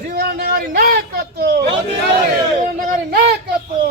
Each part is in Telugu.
జీవనగారి నాయకత్వం నాయకత్వం జై జై నాయకత్వం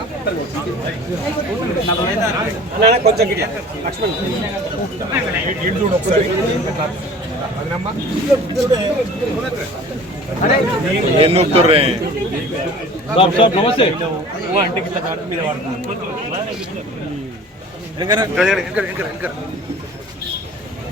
కొంచెం లక్ష్మణ్. ఏం నూపుతుర్రే సాబ్ సాబ్ నమస్తే. ఓ అంటే కిట్లా మీద వాడుతున్నారు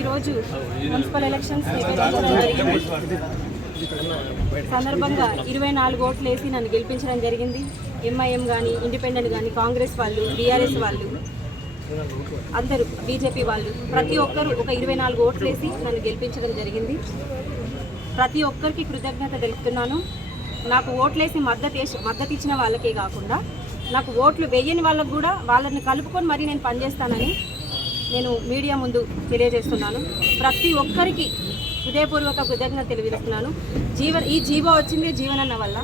ఈరోజు మున్సిపల్ ఎలక్షన్స్ జరిగింది. సందర్భంగా ఇరవై నాలుగు ఓట్లు వేసి నన్ను గెలిపించడం జరిగింది. ఎంఐఎం కానీ ఇండిపెండెంట్ కానీ కాంగ్రెస్ వాళ్ళు బీఆర్ఎస్ వాళ్ళు అందరూ బీజేపీ వాళ్ళు ప్రతి ఒక్కరు ఒక ఇరవై నాలుగు ఓట్లు వేసి నన్ను గెలిపించడం జరిగింది. ప్రతి ఒక్కరికి కృతజ్ఞత తెలుపుతున్నాను. నాకు ఓట్లేసి మద్దతు మద్దతు ఇచ్చిన వాళ్ళకే కాకుండా నాకు ఓట్లు వేయని వాళ్ళకు కూడా వాళ్ళని కలుపుకొని మరీ నేను పనిచేస్తానని నేను మీడియా ముందు తెలియజేస్తున్నాను. ప్రతి ఒక్కరికి హృదయపూర్వక కృతజ్ఞత తెలియజేస్తున్నాను. జీవ ఈ జీవో వచ్చింది జీవనన్న వల్ల.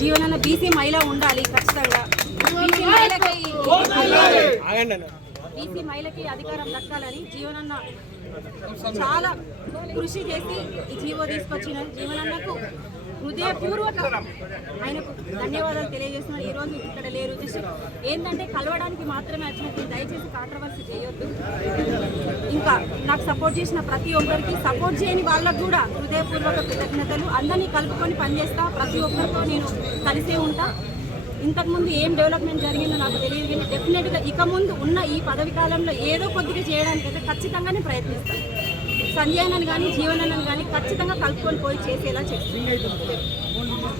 జీవనన్న బీసీ మహిళ ఉండాలి ఖచ్చితంగా. బీసీ మహిళకి బీసీ మహిళకి అధికారం దక్కాలని జీవనన్న చాలా కృషి చేసి ఈ జీవో తీసుకొచ్చిన జీవనన్నకు హృదయపూర్వక ఆయనకు ధన్యవాదాలు తెలియజేస్తున్నాను. ఈ రోజు ఇక్కడ లేరు. జస్ట్ ఏంటంటే కలవడానికి మాత్రమే వచ్చినట్టు దయచేసి కాంట్రవర్సీ చేయొద్దు. ఇంకా నాకు సపోర్ట్ చేసిన ప్రతి ఒక్కరికి సపోర్ట్ చేయని వాళ్ళకు కూడా హృదయపూర్వక కృతజ్ఞతలు. అందరినీ కలుపుకొని పనిచేస్తా. ప్రతి ఒక్కరితో నేను కలిసే ఉంటా. ఇంతకుముందు ఏం డెవలప్మెంట్ జరిగిందో నాకు తెలియదు కానీ డెఫినెట్గా ఇక ముందు ఉన్న ఈ పదవి కాలంలో ఏదో కొద్దిగా చేయడానికి అయితే ఖచ్చితంగానే ప్రయత్నిస్తాను. సంజయ్ కానీ జీవనని కానీ ఖచ్చితంగా కలుపుకొని పోయి చేసేలా చేస్తాను